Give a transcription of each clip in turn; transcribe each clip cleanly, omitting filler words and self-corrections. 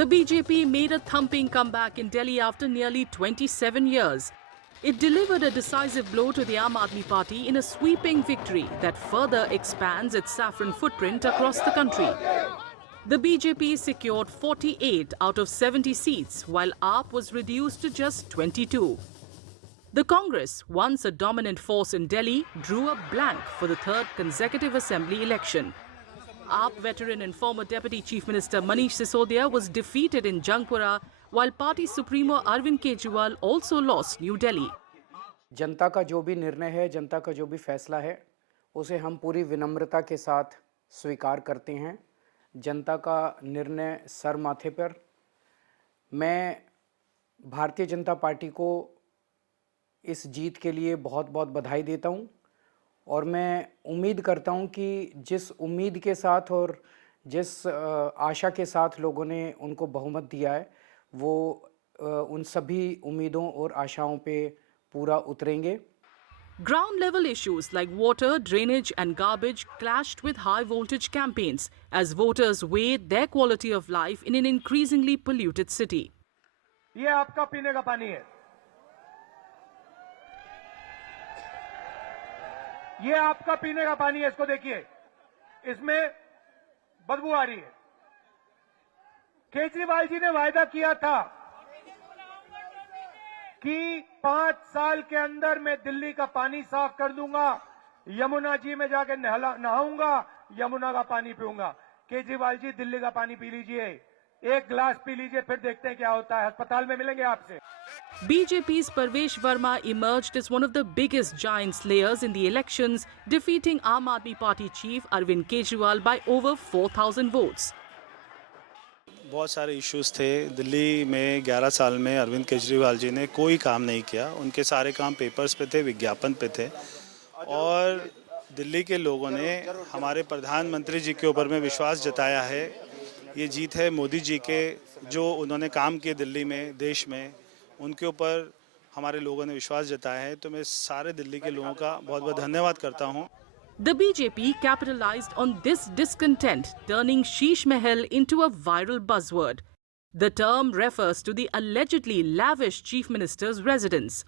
The BJP made a thumping comeback in Delhi after nearly 27 years. It delivered a decisive blow to the Aam Aadmi Party in a sweeping victory that further expands its saffron footprint across the country. The BJP secured 48 out of 70 seats, while AAP was reduced to just 22. The Congress, once a dominant force in Delhi, drew a blank for the third consecutive assembly election. AAP veteran and former Deputy Chief Minister Manish Sisodia was defeated in Jangpura, while party supremo Arvind Kejriwal also lost New Delhi. जनता का जो भी निर्णय है, जनता का जो भी फैसला है, उसे हम पूरी विनम्रता के साथ स्वीकार करते हैं। जनता का निर्णय सर माथे पर। मैं भारतीय जनता पार्टी को इस जीत के लिए बहुत बहुत बधाई देता हूं और मैं उम्मीद करता हूं कि जिस उम्मीद के साथ और जिस आशा के साथ लोगों ने उनको बहुमत दिया है, वो उन सभी उम्मीदों और आशाओं पे पूरा उतरेंगे। Ground level issues like water, drainage and garbage clashed with high voltage campaigns as voters weighed their quality of life in an increasingly polluted city. ये आपका पीने का पानी है, ये आपका पीने का पानी है, इसको देखिए, इसमें बदबू आ रही है। केजरीवाल जी ने वायदा किया था कि 5 साल के अंदर मैं दिल्ली का पानी साफ कर दूंगा, यमुना जी में जाके नहाऊंगा, यमुना का पानी पीऊंगा। केजरीवाल जी, दिल्ली का पानी पी लीजिए, एक गिलास पी लीजिए, फिर देखते हैं क्या होता है। अस्पताल में मिलेंगे आपसे। BJP's Parvesh Verma emerged as one of the biggest giant slayers in the elections, defeating Aam Aadmi Party chief Arvind Kejriwal by over 4,000 votes. बहुत सारे इश्यूज थे दिल्ली में। 11 साल में अरविंद केजरीवाल जी ने कोई काम नहीं किया। उनके सारे काम पेपर्स पे थे, विज्ञापन पे थे और दिल्ली के लोगों ने हमारे प्रधानमंत्री जी के ऊपर में विश्वास जताया है। ये जीत है मोदी जी के, जो उन्होंने काम किए दिल्ली में, देश में, उनके ऊपर हमारे लोगों ने विश्वास जताया है। तो मैं सारे दिल्ली के लोगों का बहुत बहुत धन्यवाद करता हूँ। The BJP capitalized on this discontent, turning Sheesh Mahal into a viral buzzword. The term refers to the allegedly lavish chief minister's residence.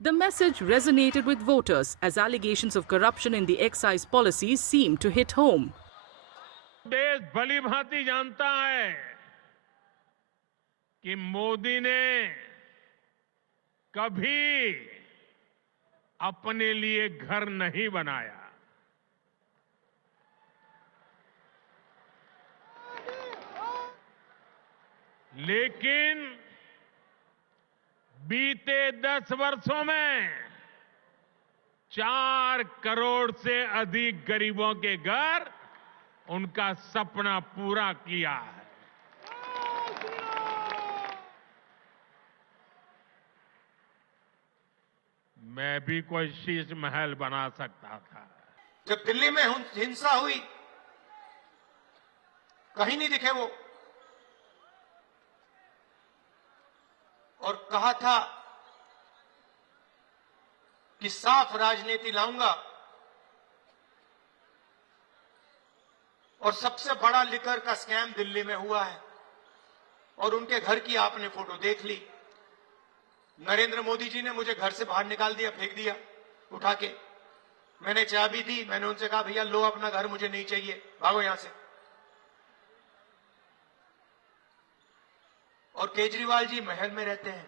The message resonated with voters as allegations of corruption in the excise policy seemed to hit home. देश भली भांति जानता है कि मोदी ने कभी अपने लिए घर नहीं बनाया। लेकिन बीते 10 वर्षों में 4 करोड़ से अधिक गरीबों के घर उनका सपना पूरा किया है। मैं भी कोई शीश महल बना सकता था। जब दिल्ली में हिंसा हुई, कहीं नहीं दिखे वो, और कहा था कि साफ राजनीति लाऊंगा और सबसे बड़ा लिकर का स्कैम दिल्ली में हुआ है और उनके घर की आपने फोटो देख ली। नरेंद्र मोदी जी ने मुझे घर से बाहर निकाल दिया, फेंक दिया उठा के। मैंने चाबी दी, मैंने उनसे कहा भैया लो अपना घर, मुझे नहीं चाहिए, भागो यहां से। और केजरीवाल जी महल में रहते हैं,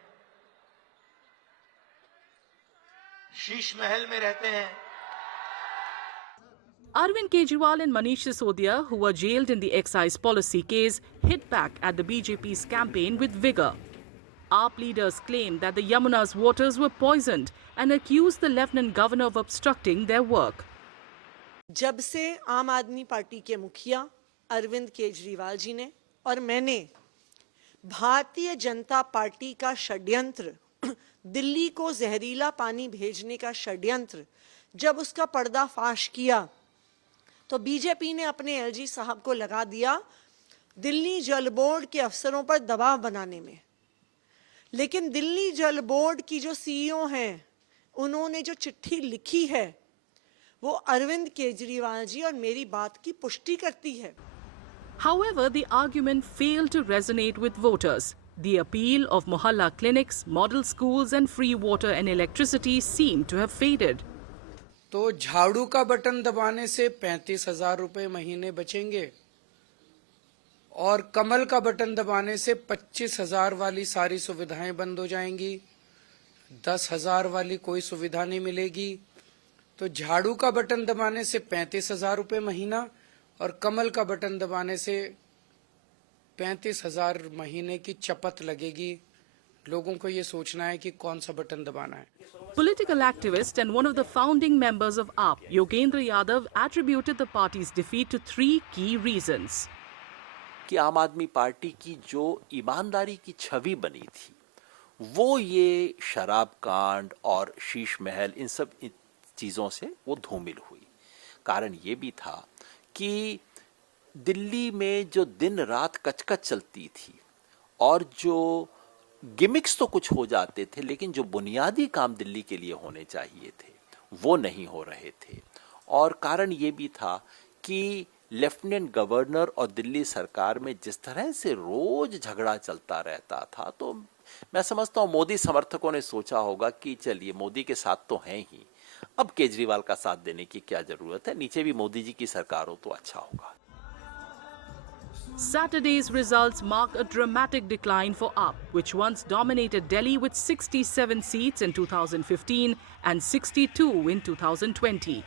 शीश महल में रहते हैं। Arvind Kejriwal and Manish Sisodia, who were jailed in the excise policy case, hit back at the BJP's campaign with vigor. AAP leaders claimed that the Yamuna's waters were poisoned and accused the Lieutenant Governor of obstructing their work. जब से आम आदमी party के मुखिया अरविंद केजरीवाल जी ने और मैंने Bharatiya Janata party का षड्यंत्र, दिल्ली को जहरीला पानी भेजने का षड्यंत्र, जब उसका पर्दाफाश किया तो बीजेपी ने अपने एलजी साहब को लगा दिया दिल्ली जल बोर्ड के अफसरों पर दबाव बनाने में। लेकिन दिल्ली जल बोर्ड की जो सीईओ हैं, उन्होंने जो चिट्ठी लिखी है वो अरविंद केजरीवाल जी और मेरी बात की पुष्टि करती है। However, the argument failed to resonate with voters. The appeal of mohalla clinics, model schools and free water and electricity seemed to have faded. तो झाड़ू का बटन दबाने से 35,000 रुपए महीने बचेंगे और कमल का बटन दबाने से 25,000 वाली सारी सुविधाएं बंद हो जाएंगी, 10,000 वाली कोई सुविधा नहीं मिलेगी। तो झाड़ू का बटन दबाने से 35,000 रुपए महीना और कमल का बटन दबाने से 35,000 महीने की चपत लगेगी। लोगों को ये सोचना है कि कौन सा बटन दबाना है। Political activist and one of the founding members of AAP, Yogendra Yadav, attributed the party's defeat to 3 key reasons. कि आम आदमी पार्टी की जो ईमानदारी की छवि बनी थी वो ये शराब कांड और शीश महल इन सब चीज़ों से वो धूमिल हुई। कारण ये भी था कि दिल्ली में जो दिन रात कचकच चलती थी और जो गिमिक्स तो कुछ हो जाते थे लेकिन जो बुनियादी काम दिल्ली के लिए होने चाहिए थे वो नहीं हो रहे थे। और कारण ये भी था कि लेफ्टिनेंट गवर्नर और दिल्ली सरकार में जिस तरह से रोज झगड़ा चलता रहता था, तो मैं समझता हूँ मोदी समर्थकों ने सोचा होगा कि चलिए मोदी के साथ तो हैं ही, अब केजरीवाल का साथ देने की क्या जरूरत है, नीचे भी मोदी जी की सरकार हो तो अच्छा होगा। Saturday's results mark a dramatic decline for AAP, which once dominated Delhi with 67 seats in 2015 and 62 in 2020.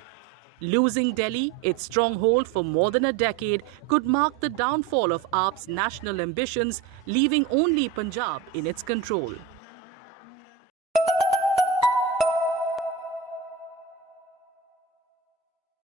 Losing Delhi, its stronghold for more than a decade, could mark the downfall of AAP's national ambitions, leaving only Punjab in its control.